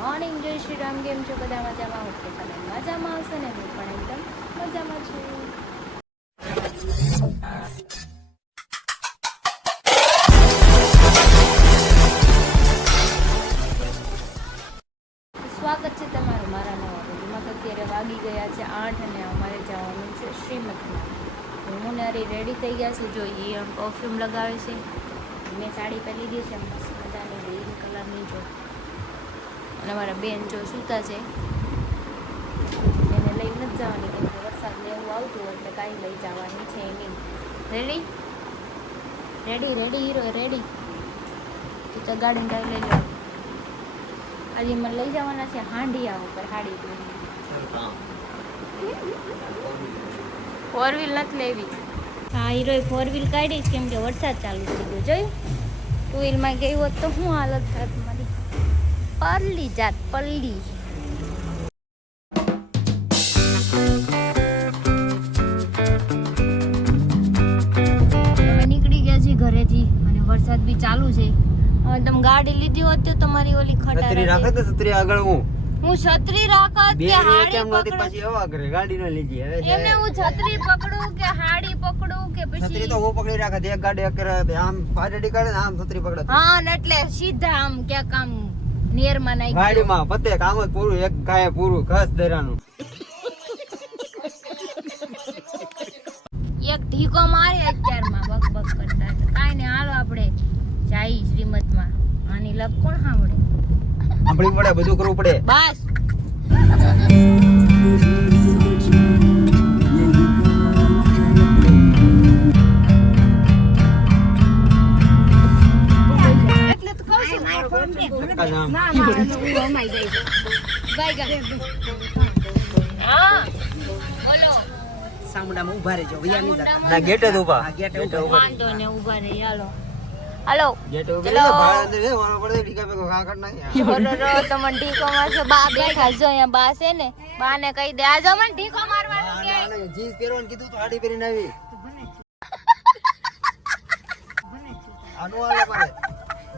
Morning, જય શ્રી રામ. કેમ છો બધા? મજામાં? હું તો તમે મજામાં હશો ને? હું પણ એકદમ મજામાં છું. સ્વાગત છે તમારું મારા નવા વિડીયોમાં. અત્યારે વાગી ગયા છે 8 અને અમારે જવાનું છે શ્રીમતમાં. હું ને અરે રેડી થઈ ગયા છે. જો એ પરફ્યુમ લગાવે છે. મેં સાડી પહેરી લીધી છે મસ્ત મજાની ગ્રીન કલરની. જો અને અમારા બેન જો સૂતા છે, એને લઈ નથી જવાની કેમ કે વરસાદ ને એવું આવતું હોય એટલે કાંઈ લઈ જવાની છે નહીં. Ready ready ready hero ready. તો ગાડીને કાંઈ લઈ લો. આજે મને લઈ જવાના છે હાંડિયા ઉપર. હાડી ફોર વ્હીલ નથી લેવી. હા, હીરોએ ફોર વ્હીલ કાઢી કેમ કે વરસાદ ચાલુ થઈ ગયો. જોયું? ટુ વ્હીલમાં ગઈ હોત તો શું હાલત થાત મારી. પરલી જાત પલ્લી. અમે નીકળી ગયા છીએ ઘરેથી અને વરસાદ બી ચાલુ છે. હવે તમે ગાડી લીધી હોત તો તમારી ઓલી ખટારા છત્રી રાખે તો છત્રી આગળ હું છત્રી રાખત કે હાડી કેમ નહોતી પકડું? પાછી હવા કરે ગાડી ન લીધી હવે એમને હું છત્રી પકડું કે હાડી પકડું કે છત્રી પછી તો હું પકડી રાખે એક ગાડી કરે આમ પાડડી કરે ને આમ છત્રી પકડે હા ને એટલે સીધા આમ ક્યાંક આમ નિયરમાં નાખી દો. ગાડીમાં પતે કામ જ પૂરું એક ગાય પૂરું ઘસ દરાનું એક ઢીકો મારે અત્યારમાં બક બક કરતા હતા. કાંઈ ને હાલો આપણે જાય શ્રીમતમાં. આની લપ કોણ સાંભળે? સાંભળવું પડે, બધું કરવું પડે. બસ એટલે તો કહું છું હા બોલો. સામુડામાં ઉભા રહેજો ભૈયાની જાત ના ગેટે જ ઊભા ગેટે ગેટે ઊભા. ઊભા વાંધો ને ઉભા રહી. હાલો હાલો ગેટે ઊભા ચલો. ભાઈ અંદર છે મારો પડે ઠીકા પેકો ખા કર નાખી બોલો તમને ઢીકો મારશો. બા બેઠા જો અહીંયા બા છે ને, બા ને કહી દે આજો મને ઢીકો મારવાનું કે. જીન્સ પહેરવાનું કીધું તો સાડી પહેરીને આવી આનું આલે મારે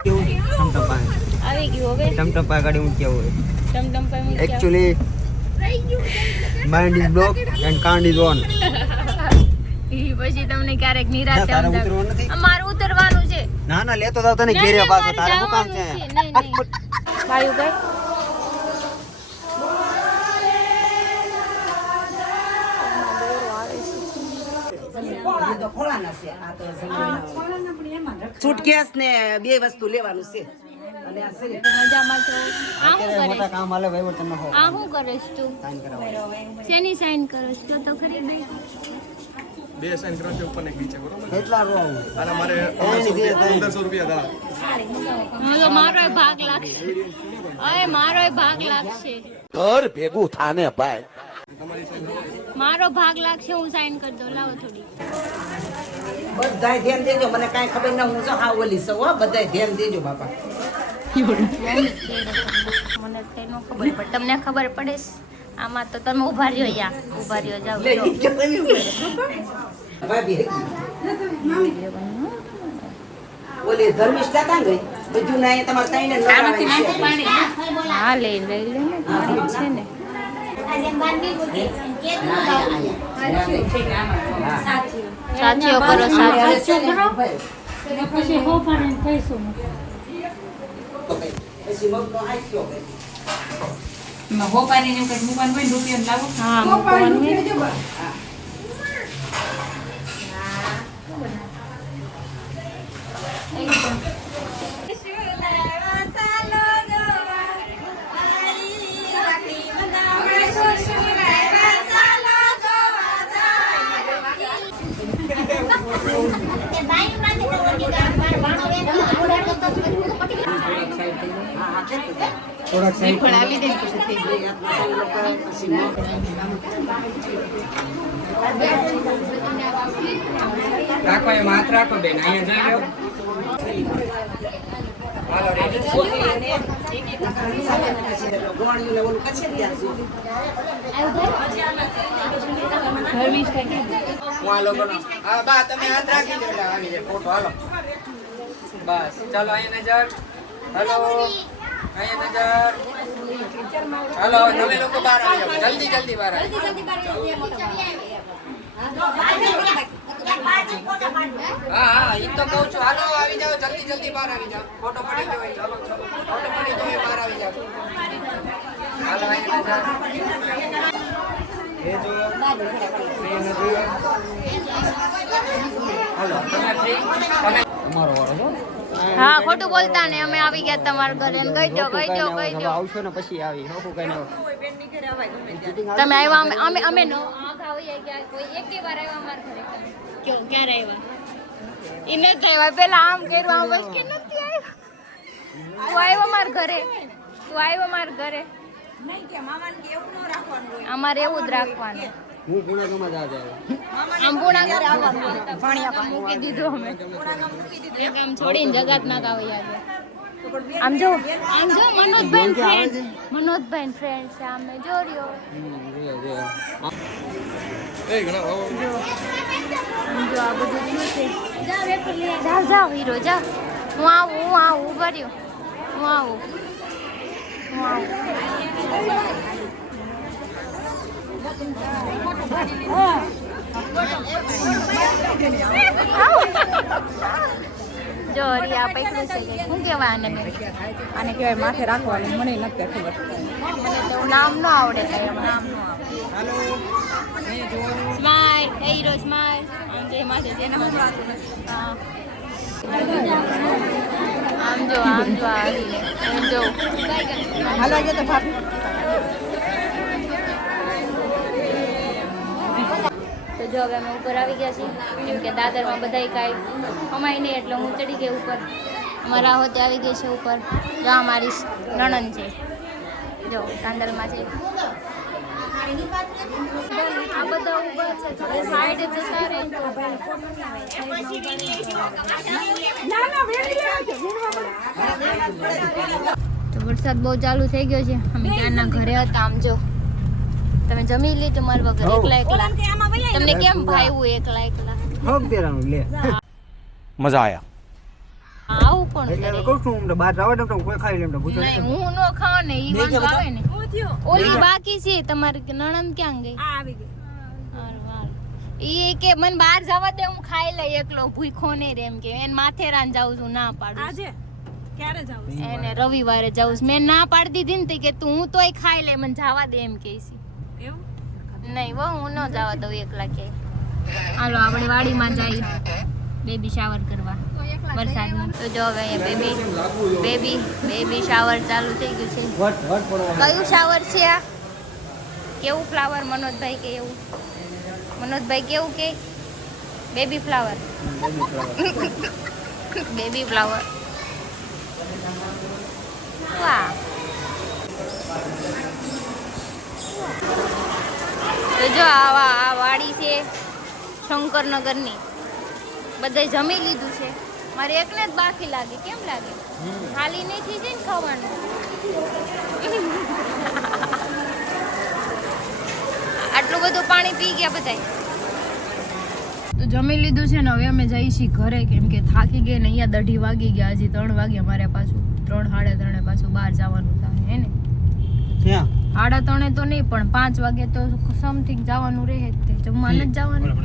કેવું ટમટમ પાસે આવી ગયું હવે. ટમટમ પાસે ગાડી ઊંચી હોય ટમટમ પર મૂકી આવો. actually mind is blocked and can't is on ઈ પછી તમને ક્યારેક નિરાતે તારે સમજાવું. ઉતરવાનું નથી? અમારે ઉતરવાનું છે. ના ના લેતો જાવ તને ઘેરે પાછો તારે શું કામ છે નહીં, નહીં. ભાઈ ગઈ તો ખોળાના છે આ તો સુટકેસ ને બે વસ્તુ લેવાનું છે અને આ છે ને મજામાં છો? આ શું અત્યારે કરે મોટા કામ હાલે ભાઈ તમે હો આ શું કરેશ તું? સાઈન કરાવો શેની સાઈન કરેશ? તો ખરી બે બે સાઈન કરો છે ઉપર ને નીચે બરોબર કેટલા રો અને મારે એની જે 1500 રૂપિયા દા તો મારોય ભાગ લાગશે. અરે મારોય ભાગ લાગશે. ઘર ભેગું થાને ભાઈ. મારો ભાગ લાગશે. હું સાઈન કરી દઉં. લાવો થોડી. બધાય ધ્યાન દેજો મને કાંઈ ખબર ના હું જો હા ઓલી સૌ હો બધાય ધ્યાન દેજો બાપા મને કઈ ન ખબર પડે. તમને ખબર પડે છે? આમાં તો તમે ઉભા રહ્યો. યા ઉભા રહ્યો. જાઓ લે જાઓ. ઈ કે ભાભી ઓલી ધર્મિષ્ઠા કાં ગઈ બધું ના અહીંયા તમારે તાઈને નરાવાની છે હા લઈ લે ને પાણી છે ને. સાથીઓ કરો સાથીઓ. પછી મગનો હાથ્યો હા મૂકવાનું છે. થોડાક સાઈડ રાખો એ માત્ર રાખો બેન અહીંયા જોઈ લો ગોળીને ઓલું કશે ત્યાં સુધી હા બા તમે હાથ રાખી દો એટલે આવી જાય ફોટો હાલો બસ ચાલો અહીંયા નજર હેલો અહીંયા નજર. હાલો તમે લોકો બહાર આવી જાઓ. જલ્દી જલ્દી બહાર આવી જાઓ. હા હા એ તો કહું છું. હાલો આવી જાઓ, જલ્દી જલ્દી બહાર આવી જાઓ. ફોટો પડી ગયો હોય. ફોટો પડી ગયો હોય, બહાર આવી જાઓ. હાલો અહીંયા નજર. એ જો હાલો તમે ફ્રી તમે તમારો વારો છો. હા ખોટું બોલતા ને અમે આવી ગયા તમારા ઘરે ને કહી દો આવશો ને પછી આવી હું કઈ તમે આવ્યા અમે નો આખા હોઈએ ગયા કોઈ એકે વાર આવ્યા અમારા ઘરે ક્યારે આવ્યા ઈ નથી આવ્યા પેલા આમ કર્યું આમ બસ કે નથી આવ્યા તું આવ્યો મારા ઘરે અમારે એવું જ રાખવાનું હું ગુણાગમાં જા જાય આમ પૂણા ઘરે આવવાનું ભણ્યા પણ મૂકી દીધું અમે એક આમ છોડીને જગાત ના કાવ યાદ આમ જો મનોજભાઈ ફ્રેન્ડ છે અમે જોડ્યો એ ઘણા આવો. જો આ બધું શું છે જાઓ હીરો જા હું આવું ભર્યું હું આવું જો રિયા પૈસા છે શું કહેવાય આને કહેવાય માથે રાખવાનું મને નથી ખબર મને તો નામ ન આવડે કઈ નામ ન આવડે સ્માઈલ હીરો સ્માઈલ આમ જે માથે જેને આમ જો આવીને એમ જો હાલો આજે તો ભાભી તો જો હવે અમે ઉપર આવી ગયા છીએ કેમ કે દાદરમાં બધાય કાંઈ અમાય નહીં એટલે હું ચડી ગઈ ઉપર અમારા હોતે આવી ગઈ છે ઉપર જો અમારી નણંદ છે જો કાંદલમાં છે આ બધા ઊભા છે થોડી સાઈડે જતા રહે તો વરસાદ બહુ ચાલુ થઈ ગયો છે અમે ત્યાંના ઘરે હતા આમ જો તમે જમી લીધું મારા વગર એકલા તમને કેમ ભાવ્યું એકલા मजा आया આવું કોણ કરે કોઈ નહીં હું નો ખાવ ને ઈ વાંધો આવે ને ઓલી બાકી છે તમારી નણંદ ક્યાં ગઈ આવી ગઈ ઈ કે મને બહાર જવા દે હું ખાઈ લઈ એકલો ભૂખો નહીં રે એમ કે એને માથેરાન જાઉં છું ના પાડું આજે ક્યારે જાઉં એને રવિવારે જાઉં છું મેં ના પાડી દીધી ને કે તું હું તોય ખાઈ લે મને જવા દે એમ કે છે એવું નહીં વો હું ન જવા દઉં એકલા કે હાલો આપણે વાડીમાં જઈએ બેબી શાવર કરવા વરસાદનું તો જો હવે અહીંયા બેબી શાવર ચાલુ થઈ ગયું છે કયું શાવર છે આ કેવું ફ્લાવર મનોજભાઈ કે એવું મનોજભાઈ કેવું કે બેબી ફ્લાવર બેબી ફ્લાવર વાહ તો જો આ વાડી છે શંકરનગરની બધાય જમી લીધું છે મારે એકને જ બાકી લાગે કેમ લાગે ખાલી નહીં થઈ જાય ને ખાવાનું આટલું બધું પાણી પી ગયા બધાય તો જમી લીધું છે ને હવે અમે જઈએ છીએ ઘરે કેમ કે થાકી ગઈ ને અહીંયા 2:30 વાગી ગયા હજી 3 વાગ્યા મારે પાછું 3:30 પાછું બહાર જવાનું થાય હે ને 3:30 તો નહીં પણ 5 વાગે તો સમથિંગ જવાનું રહે તે જમવાનું જ જવાનું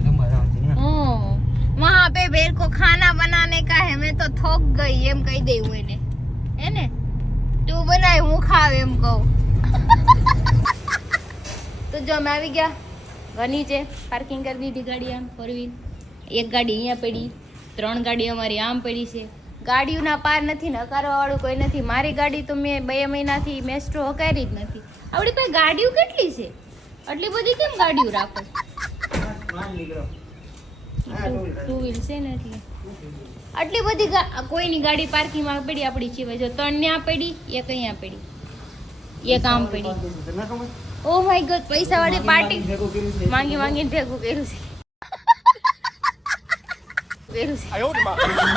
वहाँ पे बेर को खाना बनाने का है मैं तो थक गई एम कही दे हुए ने है ने तू बनाए હું ખાવ એમ કહું તો જો અમે આવી ગયા ઘર નીચે પાર્કિંગ કરી દીધી ગાડી આમ 4 વ્હીલ એક ગાડી અહીંયા પડી 3 ગાડી અમારી આમ પડી છે ગાડીઓના પાર નથી ને હકારવા વાળું કોઈ નથી મારી ગાડી તો મેં 2 મહિનાથી મેસ્ટ્રો હકારી જ નથી આપણી પાસે ગાડીઓ કેટલી છે આટલી બધી કેમ ગાડીઓ રાખો ટુ વ્હીલ છે ને એટલે આટલી બધી કોઈની ગાડી પાર્કિંગમાં પડી આપણી સિવાય જો 3 ત્યાં પડી એક અહીંયા પડી એક આમ પડી ઓ માય ગોડ પૈસા વાળી પાર્ટી માંગીને ભેગું કર્યું છે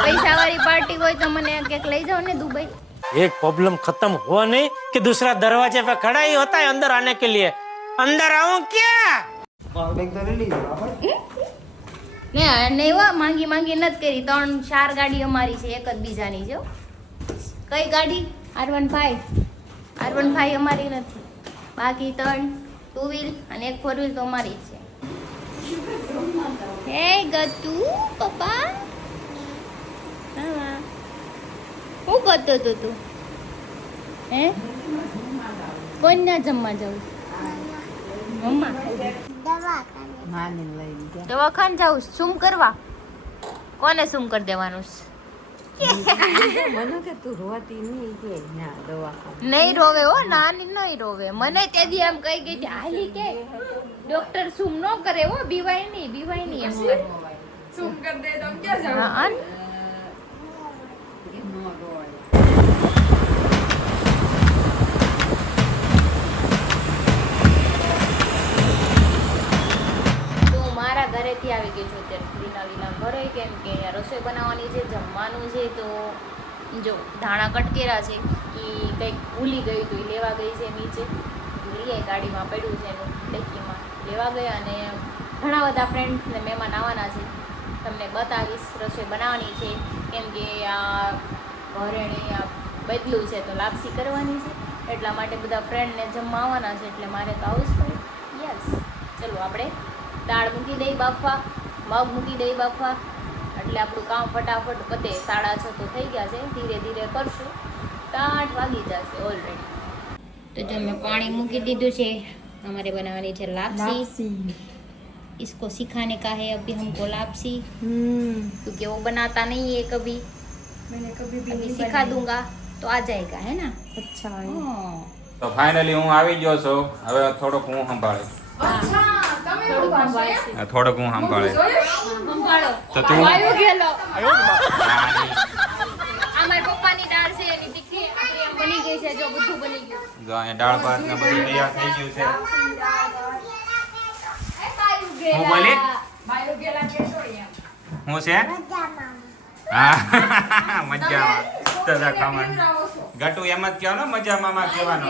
પૈસા વાળી પાર્ટી હોય તો મને ક્યાંક લઈ જાઓ ને દુબઈ एक प्रॉब्लम खत्म हुआ नहीं कि दूसरा दरवाजे पे खड़ा ही होता है अंदर आने के लिए अंदर आऊं क्या નહીં વા માંગી નથી કરી 3-4 ગાડી અમારી છે એક જ બીજાની છે કઈ ગાડી R15 અમારી નથી, બાકી 3 2 વ્હીલ અને 1 4 વ્હીલ તો અમારી જ છે. હે ગતુ પપ્પા, હા શું કરતો હતો તું? હે કોઈને જમવા જવું? મમ્મા દવાખાને જાઉં? શું કરવા? કોને શું કરી દેવાનું છે? નહીં રોવે હો, નાની નહીં રોવે. મને તે દી એમ કહી ગઈ હતી, હાલી કે ડોક્ટર શું ન કરે હો, બીવાય નહીં એમ કરે. શું કરી દે તો ક્યાં જાવ? હા ઘરેથી આવી ગઈ છું અત્યારે ક્રિનાલીના ઘરે, કેમ કે અહીંયા રસોઈ બનાવવાની છે, જમવાનું છે. તો જો ધાણા કટકેરા છે, એ કંઈક ભૂલી ગઈ તો એ લેવા ગઈ છે નીચે. લઈએ ગાડીમાં પડ્યું છે એનું ડેકીમાં, લેવા ગયા. અને ઘણા બધા ફ્રેન્ડ્સને મહેમાન આવવાના છે, તમને બતાવીશ. રસોઈ બનાવવાની છે કેમ કે આ ઘરેણે આ બદલું છે તો લાપસી કરવાની છે, એટલા માટે બધા ફ્રેન્ડને જમવા આવવાના છે, એટલે મારે તો આવવું જ પડે. યસ, ચલો આપણે દાળ મૂકી દઈ બાફવા, મગ મૂકી દઈ બાફવા, એટલે આપણું કામ ફટાફટ પતે. 6:30 તો થઈ ગયા છે, ધીરે ધીરે કરશું તો 8 વાગી જશે ઓલરેડી. તો જો મેં પાણી મૂકી દીધું છે. हमारे बनानी है लापसी. इसको सिखाने का है अभी हमको लापसी, क्योंकि वो बनाता नहीं है कभी. मैंने कभी भी अभी सिखा दूंगा तो आ जाएगा, है ना? अच्छा है. તો ફાઇનલી હું આવી ગયો છું. હવે થોડોક હું સંભાળે. થોડોક હું સંભાળે. તો તું અમાર પપ્પાની દાળ છે, એની તીખી બની ગઈ છે. જો બધું બની ગયું. જો અહીંયા દાળ ભાત ને બધું તૈયાર થઈ ગયું છે. હું બોલી? હું છે? હા મજામાં. તો જા ખાવાનું. ગટુ એમ જ કહેવાનો, મજામાં કહેવાનો.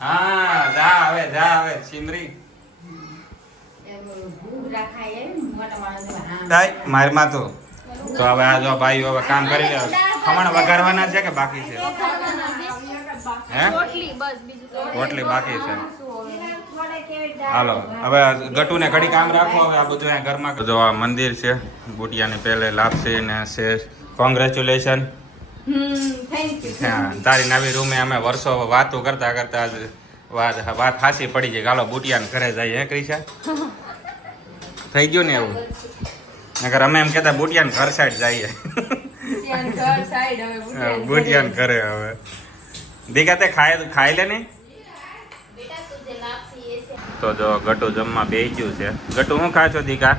હા જા હવે સિમરી. મારી માં તો હવે આ જો ભાઈ હવે કામ કરી લે. ખમણ વઘારવાના છે કે બાકી છે? હે રોટલી બાકી છે. હાલો હવે ગટુને ઘડી કામ રાખો. હવે આ બધું અહીંયા ઘરમાં જો આ મંદિર છે, બુટિયાની પહેલે લાપસી ને છે. કોંગ્રેચ્યુલેશન. હા તારી નવી રૂમે અમે વર્ષો વાતો કરતા કરતા વાત હાસી પડી છે. ગાલો બુટિયાને ઘરે જાય. હે ક્રિશા થઈ ગયું ને એવું? નકર અમે એમ કહેતા બુટિયાને ઘર સાઈડ જઈએ. બુટિયાને ઘરે હવે દીકા તે ખાઈ લે ને. તો જો ગટુ જમવા બેસી ગયું છે. ગટુ શું ખા છો દીકા?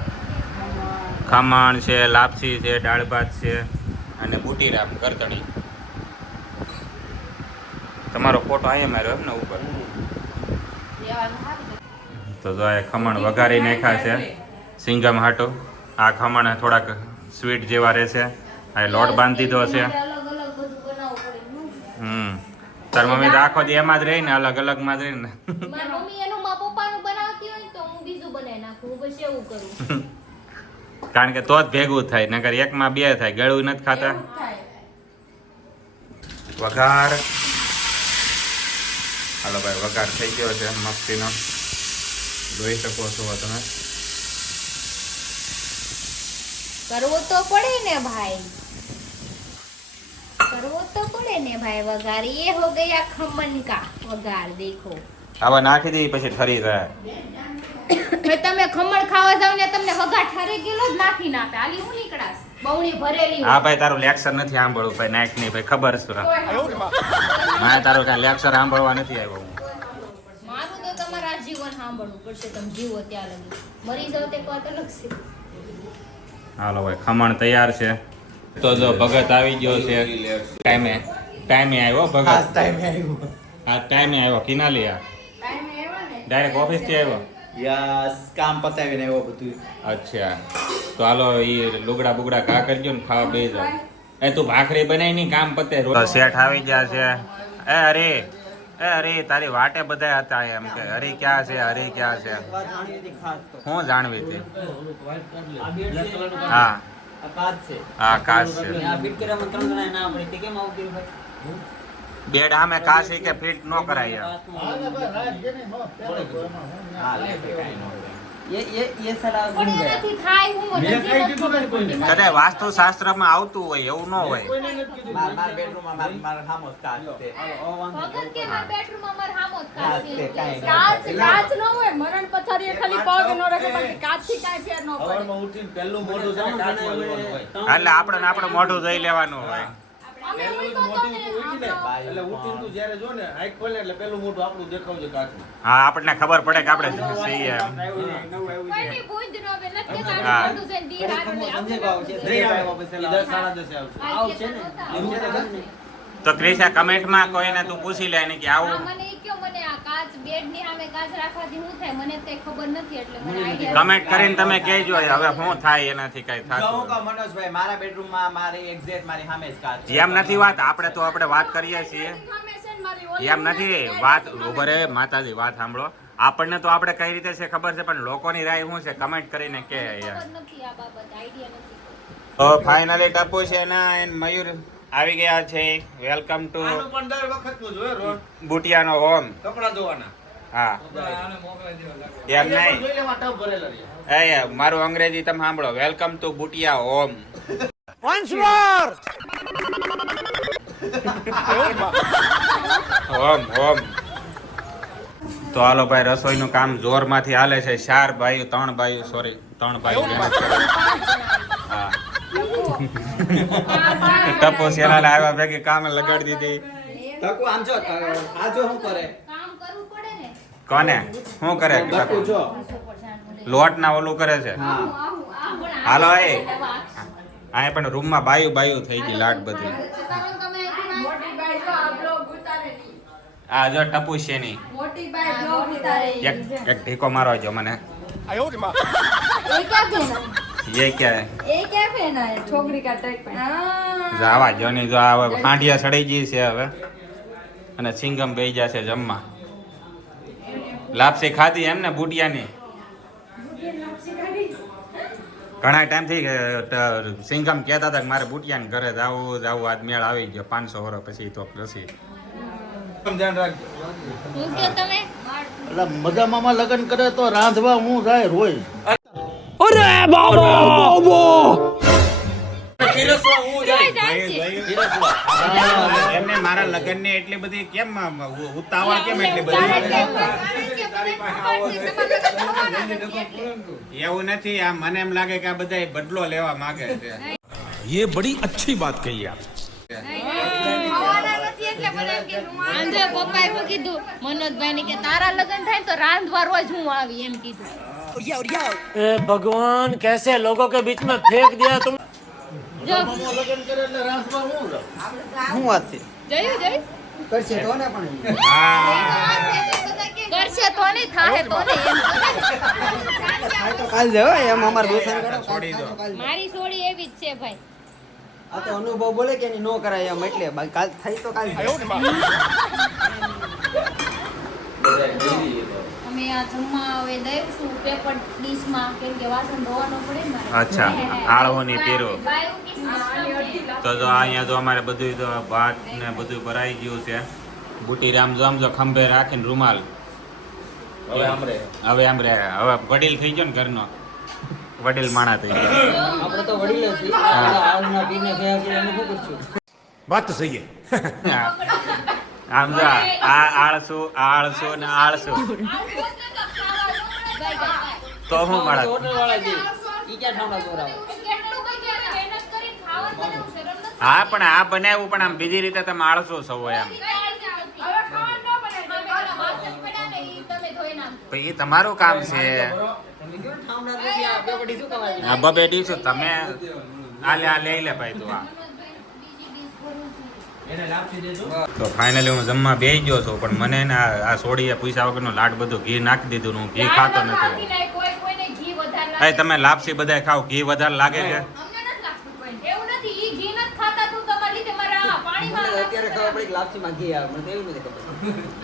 ખમણ છે, લાપસી છે, દાળ ભાત છે અને બુટીરામ કરતડી. તમારો ફોટો અહીંયા માર્યો એમ ને ઉપર. તો જો આ ખમણ વઘારી નાખ્યા છે સિંગમ હાટો. આ ખમણ થોડાક સ્વીટ જેવા રહેશે. આ લોટ બાંધી દીધો છે. તાર મમ્મી તો આખો દી એમાં જ રહી ને, અલગ અલગ માં જ રહી ને. કારણ કે તો જ ભેગું થાય, નકર એકમાં બે થાય. ગળું નથી ખાતા. વઘાર હાલો ભાઈ, વઘાર થઈ ગયો છે મસ્તીનો. જોઈ શકો છો તમે. કરવો તો પડે ને ભાઈ, કરવો તો પડે ને ભાઈ. વઘાર ये हो गया खमन का वघार. देखो આવા નાખી દઈ પછી ઠરી જાય. તમે ખમણ ખાવા જાવ ને તમને વઘાર ઠરે ગયેલો જ નાખી નાખે. આલી હું નીકળાસ બહુની ભરેલી. હા ભાઈ તારું લેક્ચર નથી સાંભળવું ભાઈ. નાખ નહીં ભાઈ, ખબર છે. હા તારું કઈ લેક્ચર સાંભળવા નથી આવ્યો. મારું તો તમારા જીવન સાંભળવું પડશે. તમે જીવો ત્યાં લગી, મરી જાવ તે વાત અલગ છે. હાલો ભાઈ ખમણ તૈયાર છે. તો જો ભગત આવી ગયો છે ટાઈમે આવ્યો ભગત. હા ટાઈમે આવ્યો. કિનાલી ડાયરેક્ટ ઓફિસ થી આવ્યો. યસ, કામ પતાવીને આવ્યો બધું. અચ્છા તો હાલો એ લુગડા બુગડા ઘા કરજો ને ખાવા બેસી જાવ. એ તું ભાખરી બનાવી ની કામ પતે. શેઠ આવી ગયા છે. અરે તારી વાટે બધા હતા એમ કે હરી ક્યાં છે, હરી ક્યાં છે. હું જાણવી હતી. હા આ કાચ છે હા કાચ છે આ ફિટ કરવામાં 3 જણા ના પડી તે કેમ આવું કર્યું ભાઈ બેડ સામે કાચ છે કે ફિટ ન કરાય એમ. હા લે કાઈ ન હોય એ સારા પણ એનાથી થાય હું મને જે નથી ખબર પડતી. કદાચ વાસ્તુશાસ્ત્રમાં આવતું હોય એવું ન હોય. માર બેડરૂમમાં માર હામો કાચ છે ભગત કે મારા બેડરૂમમાં મારા હામો જ કાચ છે. કાંઈ ન કાચ કાચ ન હોય મરણ પથારીએ ખાલી પગ ન રાખે બાકી કાચથી કાંઈ ફેર ન પડે. એટલે આપણે મોઢું ધોઈ લેવાનું હોય. અમે ઉઈકો તો ને હા આપણને ખબર પડે કે આપણે છીએ એમ. કોઈની ભૂંજ ન આવે નથી કે હા. તારું મોઢું જોઈને દી રાત ને સંજય ભાવ છે આવશે ને તો ક્રિશા કમેન્ટમાં કોઈને તું પૂછી લે ને કે હા, આવું મને ઈ કયો મને આ કાચ બેડની સામે કાચ રાખવાથી શું થાય મને તે ખબર નથી એટલે મને આઈડિયા કમેન્ટ કરીને તમે કહેજો હવે શું થાય એનાથી કઈ કહું થતું કે મનોજભાઈ મારા બેડરૂમમાં મારી એક્ઝેક્ટ મારી સામે જ કાચ છે એમ નથી વાત આપણે વાત કરીએ છીએ સામે છે ને મારી ઓલી એમ નથી વાત ઉભરે માતાજી વાત સાંભળો આપણને તો આપણે કઈ રીતે છે ખબર છે પણ લોકોની રાય શું છે કમેન્ટ કરીને કે યાર. ખબર નથી આ બાબત આઈડિયા નથી. તો ફાઇનલી ટપુ છે ને એન મયુર આવી ગયા છે. વેલકમ ટુ બુટિયાનો હોમ. હા એમ નહીં એ મારું અંગ્રેજી તમે સાંભળો. Welcome to Butiya home. Home home. તો હાલો ભાઈ રસોઈનું કામ જોરમાંથી હાલે છે. 4 ભાઈઓ 3 ભાઈઓ સોરી 3 ભાઈઓ હા ટપુ સેના આવ્યા ભેગી કામે લગાડી દીધી. તકુ આમ જો આ જો શું કરે કામ કરવું પડે ને. કોને શું કરે તકુ જો લોટ ના ઓલું કરે છે. હા હાલો એ આ પણ રૂમમાં બાયું થઈ ગઈ લાટ બધી. મોટી બાઈ જો આ બ્લોગ ઉતારે ની. આ જો ટપુ છે ની મોટી બાઈ બ્લોગ ઉતારે ઈ. એક ઢીકો મારો જો મને. એ ક્યાં ફેના એ ક્યારે એ ક્યાં ફેના હે છોકરી કા ટાઈપ હા જાવા જો ની જો આ હવે હાંડિયા સડાઈ ગઈ છે હવે અને સિંગમ બેહી જશે જમવા. લાપસી ખાધી એમ ને બુટિયાની ઘણા ટાઈમ થી સિંગમ કહેતા હતા કે મારે બુટિયાને ઘરે જાવું આજ મેળ આવી ગયો 500 વર્ષ પછી તો પછી હું કયો તમે એટલે મજામાં લગ્ન કરે તો રાંધવા હું જાય રોય એમને મારા લગ્ન ને એટલી બધી કેમ ઉતાવળ કેમ એટલી બધી એવું નથી આ મને એમ લાગે કે આ બધા બદલો લેવા માંગે છે. ये बड़ी अच्छी बात कही आप. આંધ્રે પપ્પાએ શું કીધું મનોજભાઈ ને કે તારા લગ્ન થાય તો રાંધવા રોજ હું આવી એમ કીધું. ए भगवान कैसे लोगों के बीच में फेंक दिया तुम. જો લગ્ન કરે એટલે રાંધવા હું શું વાત છે જોયું કરશે તો ને પણ હા કરશે તો નહીં થાહે તો નહીં કાલ જાવ એમ અમાર દોસ્ત છોડી દો. મારી સોડી એવી જ છે ભાઈ. આ તો અનુભવ બોલે કે નો કરાય એમ એટલે બાકી કાલ થઈ તો કાલ અમે આ જમવા હવે દઈશું પેપર ડીશમાં કેમ કે વાસણ ધોવાનો પડે ને મારે. અચ્છા, આળોની પીરો. બાયોગેસ તો જો અહીંયા તો અમારે બધું તો ભાત ને બધું ભરાઈ ગયું છે. બુટી રામ જો આમ જો ખંભે રાખીને રૂમાલ હવે આમ રે હવે વડીલ થઈ ગયો ને ઘરનો વડીલ માણા થઈ ગયો. આપણે તો વડીલો છીએ આજના પીને ભેગા કરી અમે શું કરશું बात तो सही है. આમ જો આ આળસુ ને આળસુ તો હું માણા હોટલ વાળા છે ઈ ક્યાં ઠામડા દોરાવે કેટલું બધી અમે મહેનત કરી ખાવાનું બનાવું શરમ નથી. હા પણ આ બનાવ્યું પણ આમ બીજી રીતે તમે આળસુ છો એમ હવે ખાવાનું ન બને તમે ઓલા વાસણ પડ્યા ને ઈ તમે ધોઈ નાખો. પછી એ તમારું કામ છે. ઠામડા નથી આ બે બડી શું કમાવી આ બબે ડીશું તમે આ લઈ લે ભાઈ તું આ. તો ફાઇનલી હું જમવા બેસી ગયો છું પણ મને ને આ સોડીએ પૈસા વગરનું લાડ બધું ઘી નાખી દીધું ને હું ઘી ખાતો નથી. કોઈને ઘી વધારે એ તમે લાપસી બધાય ખાવ ઘી વધારે લાગે છે. અમને નથી લાગતું કોઈને. એવું નથી ઈ ઘી નથી ખાતા તું તમારી લીધે મારા પાણીમાં અત્યારે ખબર પડી કે લાપસીમાં ઘી આવે મને તો એવું નથી ખબર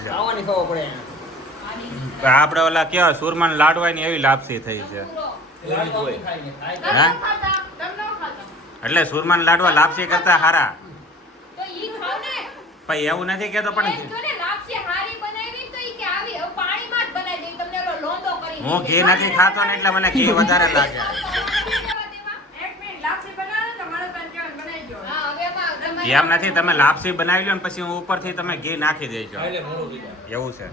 ખાવાની ખબર પડે આપણે ઓલા કેવા સુરમાન લાડવાની એવી લાપસી થઈ છે. પૂરો. હા ખાતા તમ ન ખાતા એટલે સુરમાન લાડવા લાપસી કરતા હારા. તો ઈ ખાવ ને. પણ એવું નથી કેતો પણ એમ જો ને લાપસી હારી બનાવી તો ઈ કે આવી હવે પાણીમાં જ બનાવી દઈ તમને ઓલો લોંદો કરી હું ઘી નથી ખાતો ને એટલે મને ઘી વધારે લાગે. એક મિનિટ લાપસી બનાવો તો મને પણ કેવું બનાવી દો. હા હવે એમાં એમ નથી, તમે લાપસી બનાવી લો ને પછી હું ઉપરથી તમે ઘી નાખી દેજો એવું છે.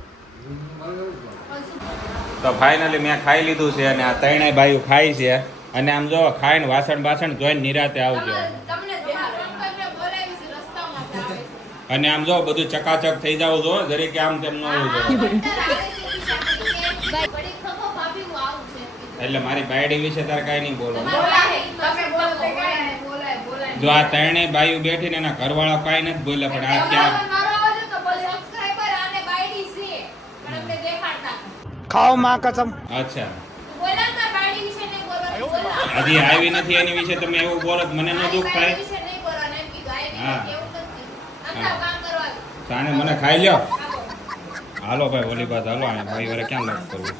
તો ફાઇનલી મેં ખાઈ લીધું છે અને આ ત્રણેય બાયું ખાઈ છે અને આમ જો ખાઈને વાસણ બાસણ ધોઈને નિરાતે આવજો. તમને અંકલને બોલાવી છે રસ્તામાં જ આવે. અને આમ જો બધું ચકાચક થઈ જાવ જો જરીકે આમ તેમ ન હોવું જોઈએ. બડી ખબર ભાભી હું આવું છે. એટલે મારી બાયડી વિશે તારે કાંઈ નહીં બોલો. બોલાય તમે બોલો તો કાંઈ બોલાય. જો આ ત્રણેય બાયું બેઠીને એના ઘરવાળા કાંઈ નથી બોલ્યા પણ આ ક્યાં મારો અવાજ તો બોલે સબસ્ક્રાઇબર આને બાયડી છે પણ અમને દેખાડતા. ખાઓ માં કસમ. અચ્છા બોલાતા બાયડી વિશે નહીં બોલવાનું. હજી આવી નથી એની વિશે તમે એવું બોલો તો મને ન દુઃખ થાય. બાયડી વિશે નહીં બોલવાનું એમ કીધું. આ હા. એવું નથી. અંકલ કામ કરવા. સાને મને ખાઈ લ્યો. હાલો ભાઈ ઓલી બાદ હાલો અહીંયા ભાઈ વરે ક્યાં લખ કરવું.